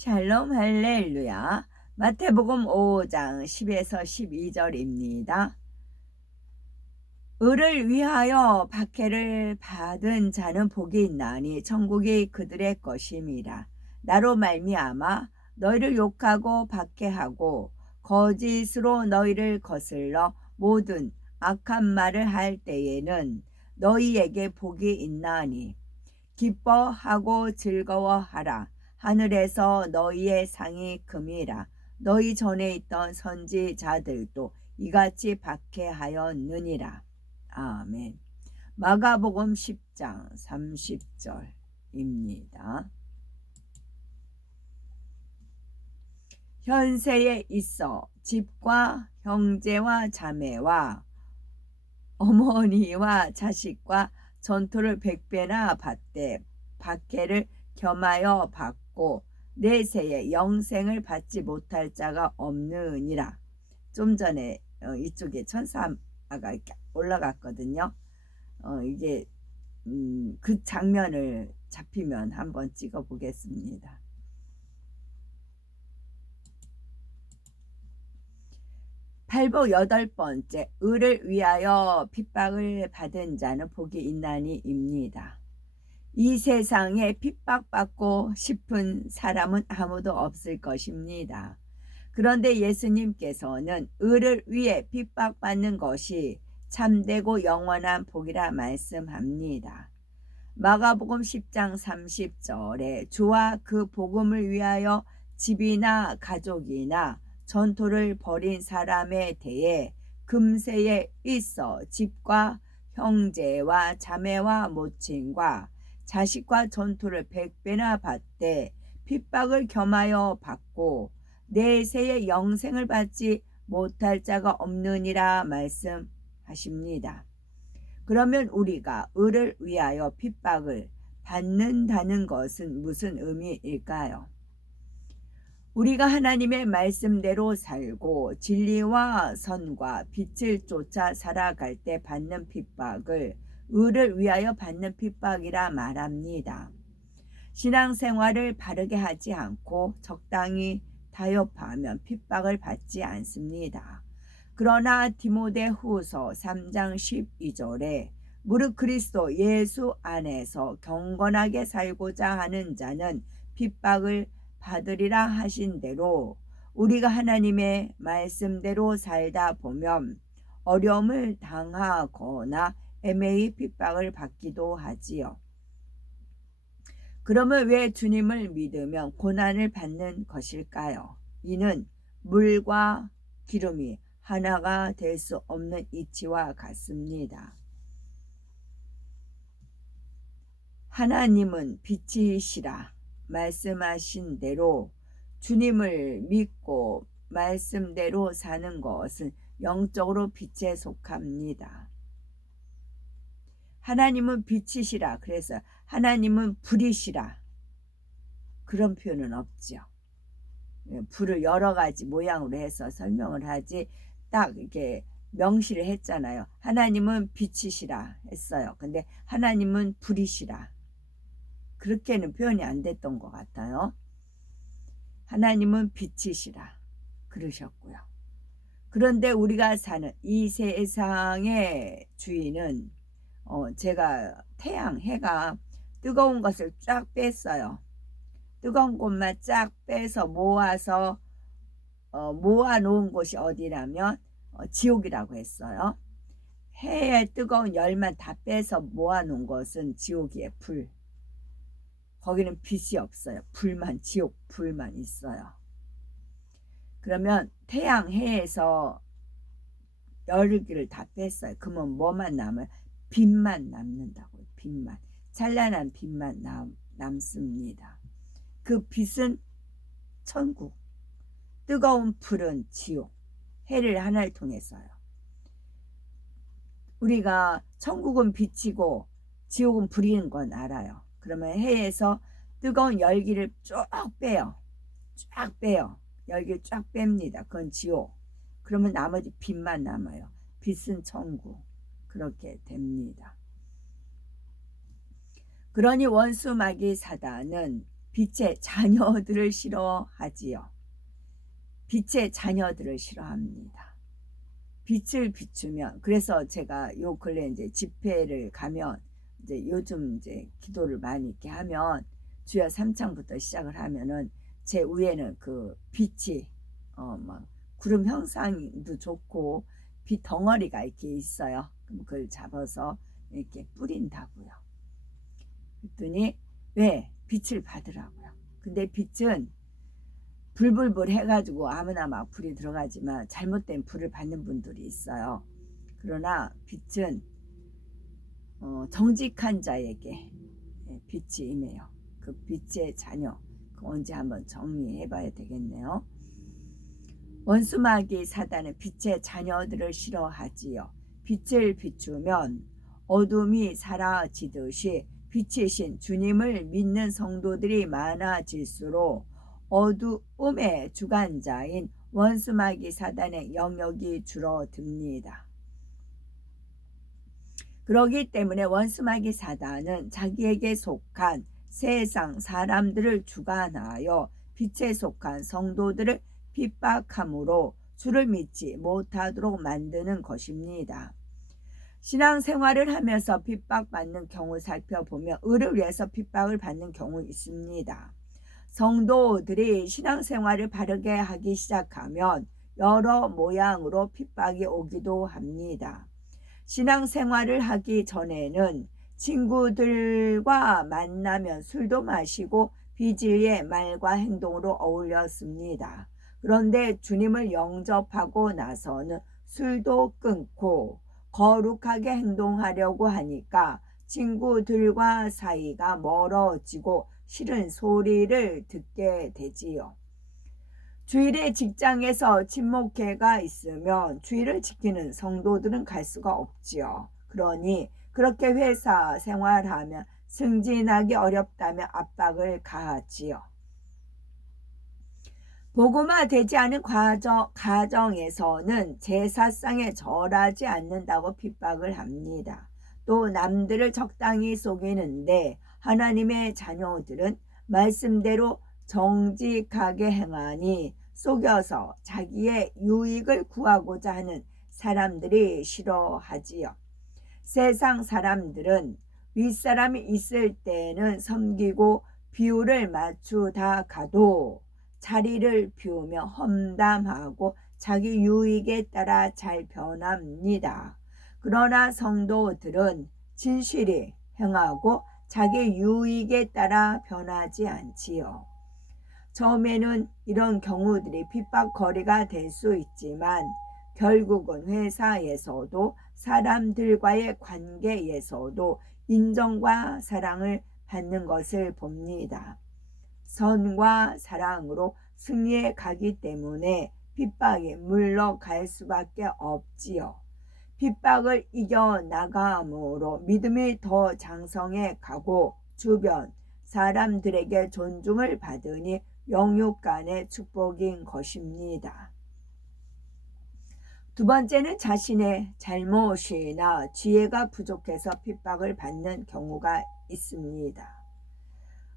샬롬 할렐루야. 마태복음 5장 10에서 12절입니다. 의를 위하여 박해를 받은 자는 복이 있나니 천국이 그들의 것임이라. 나로 말미암아 너희를 욕하고 박해하고 거짓으로 너희를 거슬러 모든 악한 말을 할 때에는 너희에게 복이 있나니 기뻐하고 즐거워하라. 하늘에서 너희의 상이 금이라. 너희 전에 있던 선지자들도 이같이 박해하였느니라. 아멘. 마가복음 10장 30절입니다. 현세에 있어 집과 형제와 자매와 어머니와 자식과 전토를 100배나 받되 박해를 겸하여 받고 내세에 영생을 받지 못할 자가 없느니라. 좀 전에 이쪽에 천사가 이렇게 올라갔거든요. 이게 그 장면을 잡히면 한번 찍어 보겠습니다. 팔복 8번째, 의를 위하여 핍박을 받은 자는 복이 있나니입니다. 이 세상에 핍박받고 싶은 사람은 아무도 없을 것입니다. 그런데 예수님께서는 의를 위해 핍박받는 것이 참되고 영원한 복이라 말씀합니다. 마가복음 10장 30절에 주와 그 복음을 위하여 집이나 가족이나 전토를 벌인 사람에 대해 금세에 있어 집과 형제와 자매와 모친과 자식과 전토를 100배나 받되 핍박을 겸하여 받고 내세에 영생을 받지 못할 자가 없느니라 말씀하십니다. 그러면 우리가 의를 위하여 핍박을 받는다는 것은 무슨 의미일까요? 우리가 하나님의 말씀대로 살고 진리와 선과 빛을 쫓아 살아갈 때 받는 핍박을 의를 위하여 받는 핍박이라 말합니다. 신앙생활을 바르게 하지 않고 적당히 타협하면 핍박을 받지 않습니다. 그러나 디모데후서 3장 12절에 무릇 그리스도 예수 안에서 경건하게 살고자 하는 자는 핍박을 받으리라 하신 대로 우리가 하나님의 말씀대로 살다 보면 어려움을 당하거나 애매히 핍박을 받기도 하지요. 그러면 왜 주님을 믿으면 고난을 받는 것일까요? 이는 물과 기름이 하나가 될 수 없는 이치와 같습니다. 하나님은 빛이시라 말씀하신 대로 주님을 믿고 말씀대로 사는 것은 영적으로 빛에 속합니다. 하나님은 빛이시라, 그래서 하나님은 불이시라, 그런 표현은 없죠. 불을 여러 가지 모양으로 해서 설명을 하지 딱 이렇게 명시를 했잖아요. 하나님은 빛이시라 했어요. 근데 하나님은 불이시라, 그렇게는 표현이 안 됐던 것 같아요. 하나님은 빛이시라 그러셨고요. 그런데 우리가 사는 이 세상의 주인은 제가 태양, 해가 뜨거운 것을 쫙 뺐어요. 뜨거운 것만 쫙 빼서 모아서 모아놓은 곳이 어디라면 지옥이라고 했어요. 해의 뜨거운 열만 다 빼서 모아놓은 것은 지옥이에요. 불. 거기는 빛이 없어요. 불만, 지옥 불만 있어요. 그러면 태양, 해에서 열기를 다 뺐어요. 그러면 뭐만 남아요? 빛만 남는다고요. 빛만. 찬란한 빛만 남습니다. 그 빛은 천국, 뜨거운 불은 지옥, 해를 하나를 통해서요. 우리가 천국은 빛이고 지옥은 불인 건 알아요. 그러면 해에서 뜨거운 열기를 쭉 빼요. 쫙 빼요. 열기를 쫙 뺍니다. 그건 지옥. 그러면 나머지 빛만 남아요. 빛은 천국. 그렇게 됩니다. 그러니 원수 마귀 사단은 빛의 자녀들을 싫어하지요. 빛의 자녀들을 싫어합니다. 빛을 비추면, 그래서 제가 요 근래 이제 집회를 가면 이제 요즘 이제 기도를 많이 이렇게 하면 주여 3창부터 시작을 하면은 제 위에는 그 빛이 막 구름 형상도 좋고 빛 덩어리가 이렇게 있어요. 그럼 그걸 잡아서 이렇게 뿌린다고요. 그랬더니 왜 빛을 받으라고요. 근데 빛은 불불불 해가지고 아무나 막 불이 들어가지만 잘못된 불을 받는 분들이 있어요. 그러나 빛은 정직한 자에게 빛이 임해요. 그 빛의 자녀, 언제 한번 정리해 봐야 되겠네요. 원수마귀 사단은 빛의 자녀들을 싫어하지요. 빛을 비추면 어둠이 사라지듯이 빛이신 주님을 믿는 성도들이 많아질수록 어두움의 주관자인 원수마귀 사단의 영역이 줄어듭니다. 그렇기 때문에 원수마귀 사단은 자기에게 속한 세상 사람들을 주관하여 빛에 속한 성도들을 핍박함으로 주를 믿지 못하도록 만드는 것입니다. 신앙생활을 하면서 핍박받는 경우 살펴보면 의를 위해서 핍박을 받는 경우 있습니다. 성도들이 신앙생활을 바르게 하기 시작하면 여러 모양으로 핍박이 오기도 합니다. 신앙생활을 하기 전에는 친구들과 만나면 술도 마시고 비질의 말과 행동으로 어울렸습니다. 그런데 주님을 영접하고 나서는 술도 끊고 거룩하게 행동하려고 하니까 친구들과 사이가 멀어지고 싫은 소리를 듣게 되지요. 주일에 직장에서 친목회가 있으면 주일을 지키는 성도들은 갈 수가 없지요. 그러니 그렇게 회사 생활하면 승진하기 어렵다며 압박을 가하지요. 복음화되지 않은 가정에서는 제사상에 절하지 않는다고 핍박을 합니다. 또 남들을 적당히 속이는데 하나님의 자녀들은 말씀대로 정직하게 행하니 속여서 자기의 유익을 구하고자 하는 사람들이 싫어하지요. 세상 사람들은 윗사람이 있을 때는 섬기고 비율을 맞추다 가도 자리를 비우며 험담하고 자기 유익에 따라 잘 변합니다. 그러나 성도들은 진실이 행하고 자기 유익에 따라 변하지 않지요. 처음에는 이런 경우들이 핍박거리가 될 수 있지만 결국은 회사에서도 사람들과의 관계에서도 인정과 사랑을 받는 것을 봅니다. 선과 사랑으로 승리해 가기 때문에 핍박이 물러갈 수밖에 없지요. 핍박을 이겨나감으로 믿음이 더 장성해 가고 주변 사람들에게 존중을 받으니 영육간의 축복인 것입니다. 두 번째는 자신의 잘못이나 지혜가 부족해서 핍박을 받는 경우가 있습니다.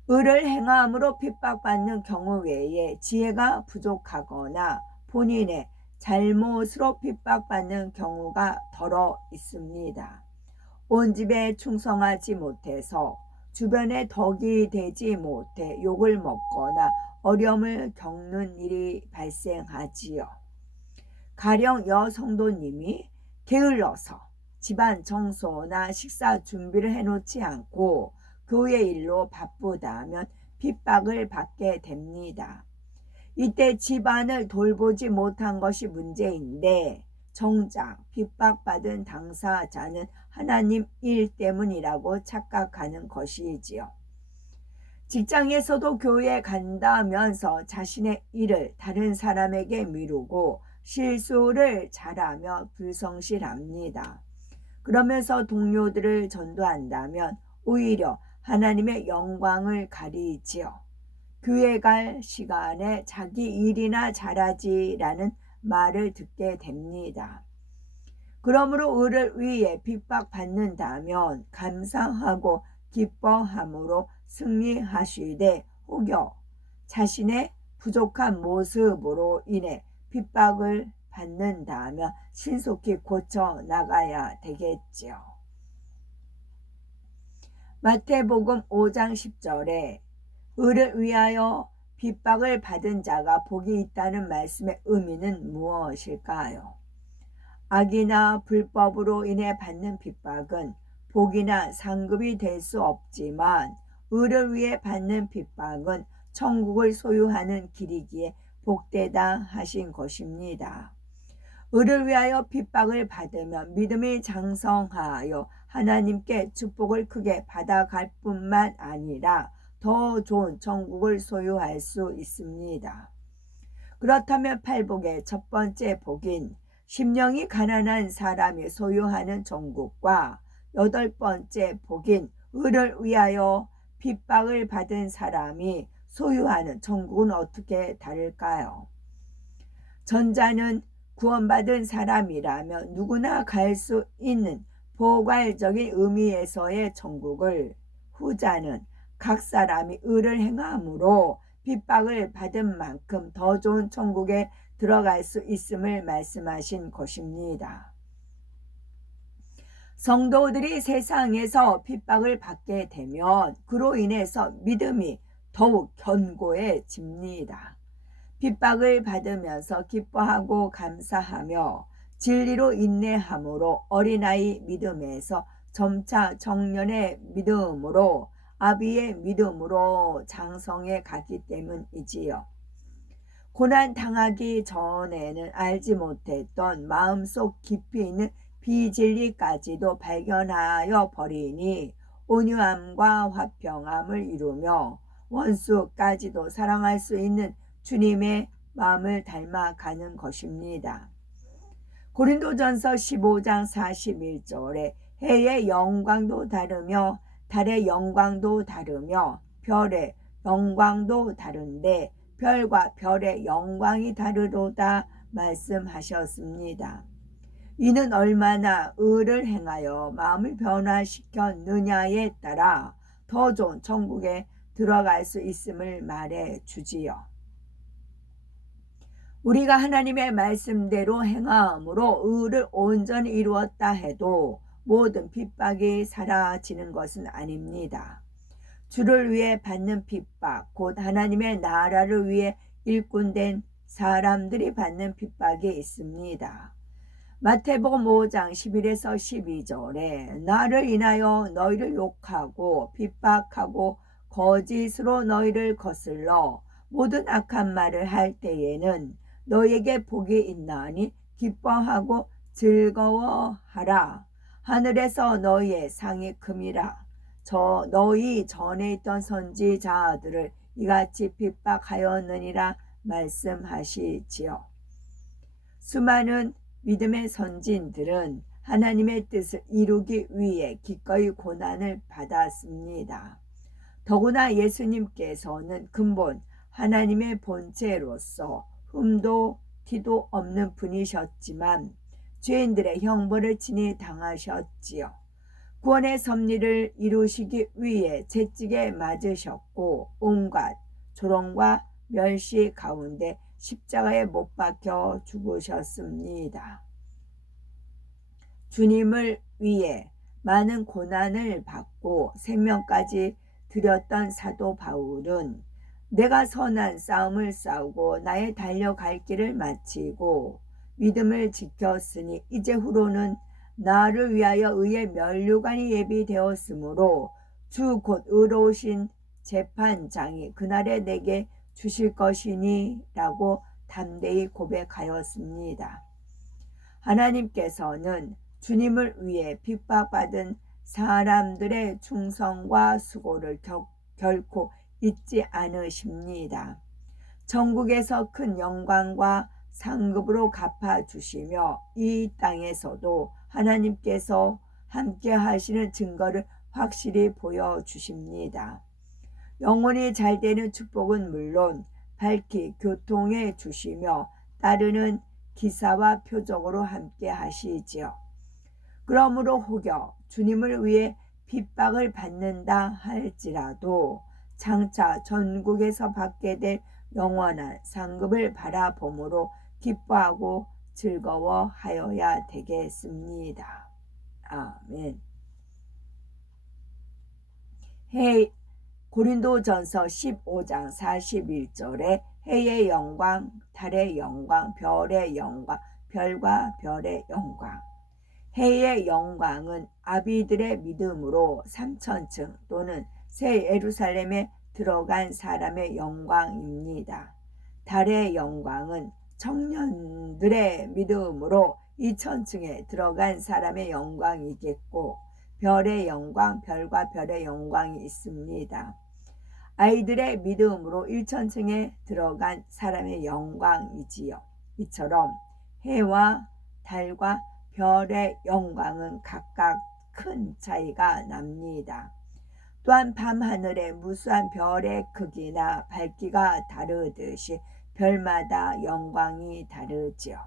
의를 행함으로 핍박받는 경우 외에 지혜가 부족하거나 본인의 잘못으로 핍박받는 경우가 더러 있습니다. 온 집에 충성하지 못해서 주변에 덕이 되지 못해 욕을 먹거나 어려움을 겪는 일이 발생하지요. 가령 여성도님이 게을러서 집안 청소나 식사 준비를 해놓지 않고 교회 일로 바쁘다면 핍박을 받게 됩니다. 이때 집안을 돌보지 못한 것이 문제인데 정작 핍박받은 당사자는 하나님 일 때문이라고 착각하는 것이지요. 직장에서도 교회에 간다면서 자신의 일을 다른 사람에게 미루고 실수를 잘하며 불성실합니다. 그러면서 동료들을 전도한다면 오히려 하나님의 영광을 가리지요. 교회 갈 시간에 자기 일이나 잘하지라는 말을 듣게 됩니다. 그러므로 의를 위해 핍박받는다면 감사하고 기뻐함으로 승리하시되 혹여 자신의 부족한 모습으로 인해 핍박을 받는다면 신속히 고쳐 나가야 되겠지요. 마태복음 5장 10절에 의를 위하여 핍박을 받은 자가 복이 있다는 말씀의 의미는 무엇일까요? 악이나 불법으로 인해 받는 핍박은 복이나 상급이 될 수 없지만 의를 위해 받는 핍박은 천국을 소유하는 길이기에 복되다 하신 것입니다. 의를 위하여 핍박을 받으면 믿음이 장성하여 하나님께 축복을 크게 받아갈 뿐만 아니라 더 좋은 천국을 소유할 수 있습니다. 그렇다면 팔복의 첫 번째 복인 심령이 가난한 사람이 소유하는 천국과 여덟 번째 복인 의를 위하여 핍박을 받은 사람이 소유하는 천국은 어떻게 다를까요? 전자는 구원받은 사람이라면 누구나 갈 수 있는 포괄적인 의미에서의 천국을, 후자는 각 사람이 의를 행함으로 핍박을 받은 만큼 더 좋은 천국에 들어갈 수 있음을 말씀하신 것입니다. 성도들이 세상에서 핍박을 받게 되면 그로 인해서 믿음이 더욱 견고해집니다. 픽박을 받으면서 기뻐하고 감사하며 진리로 인내함으로 어린아이 믿음에서 점차 청년의 믿음으로 아비의 믿음으로 장성해 가기 때문이지요. 고난 당하기 전에는 알지 못했던 마음속 깊이 있는 비진리까지도 발견하여 버리니 온유함과 화평함을 이루며 원수까지도 사랑할 수 있는 주님의 마음을 닮아가는 것입니다. 고린도전서 15장 41절에 해의 영광도 다르며 달의 영광도 다르며 별의 영광도 다른데 별과 별의 영광이 다르도다 말씀하셨습니다. 이는 얼마나 의를 행하여 마음을 변화시켰느냐에 따라 더 좋은 천국에 들어갈 수 있음을 말해 주지요. 우리가 하나님의 말씀대로 행함으로 의를 온전히 이루었다 해도 모든 핍박이 사라지는 것은 아닙니다. 주를 위해 받는 핍박, 곧 하나님의 나라를 위해 일꾼된 사람들이 받는 핍박이 있습니다. 마태복음 5장 11에서 12절에 나를 인하여 너희를 욕하고 핍박하고 거짓으로 너희를 거슬러 모든 악한 말을 할 때에는 너희에게 복이 있나니 기뻐하고 즐거워하라. 하늘에서 너희의 상이 큼이라. 너희 전에 있던 선지자들을 이같이 핍박하였느니라 말씀하시지요. 수많은 믿음의 선진들은 하나님의 뜻을 이루기 위해 기꺼이 고난을 받았습니다. 더구나 예수님께서는 근본 하나님의 본체로서 흠도 티도 없는 분이셨지만 죄인들의 형벌을 친히 당하셨지요. 구원의 섭리를 이루시기 위해 채찍에 맞으셨고 온갖 조롱과 멸시 가운데 십자가에 못 박혀 죽으셨습니다. 주님을 위해 많은 고난을 받고 생명까지 드렸던 사도 바울은 내가 선한 싸움을 싸우고 나의 달려갈 길을 마치고 믿음을 지켰으니 이제후로는 나를 위하여 의의 면류관이 예비되었으므로 주 곧 의로우신 재판장이 그날에 내게 주실 것이니 라고 담대히 고백하였습니다. 하나님께서는 주님을 위해 핍박받은 사람들의 충성과 수고를 결코 잊지 않으십니다. 천국에서 큰 영광과 상급으로 갚아주시며 이 땅에서도 하나님께서 함께 하시는 증거를 확실히 보여주십니다. 영혼이 잘 되는 축복은 물론 밝히 교통해 주시며 따르는 기사와 표적으로 함께 하시지요. 그러므로 혹여 주님을 위해 핍박을 받는다 할지라도 장차 전국에서 받게 될 영원한 상급을 바라봄으로 기뻐하고 즐거워하여야 되겠습니다. 아멘. 고린도전서 15장 41절에 해의 영광, 달의 영광, 별의 영광, 별과 별의 영광. 해의 영광은 아비들의 믿음으로 3천층 또는 새 예루살렘에 들어간 사람의 영광입니다. 달의 영광은 청년들의 믿음으로 2천층에 들어간 사람의 영광이겠고, 별의 영광, 별과 별의 영광이 있습니다. 아이들의 믿음으로 1천층에 들어간 사람의 영광이지요. 이처럼 해와 달과 별의 영광은 각각 큰 차이가 납니다. 또한 밤하늘의 무수한 별의 크기나 밝기가 다르듯이 별마다 영광이 다르지요.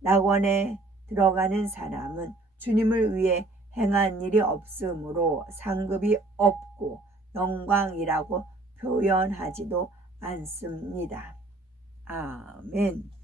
낙원에 들어가는 사람은 주님을 위해 행한 일이 없으므로 상급이 없고 영광이라고 표현하지도 않습니다. 아멘.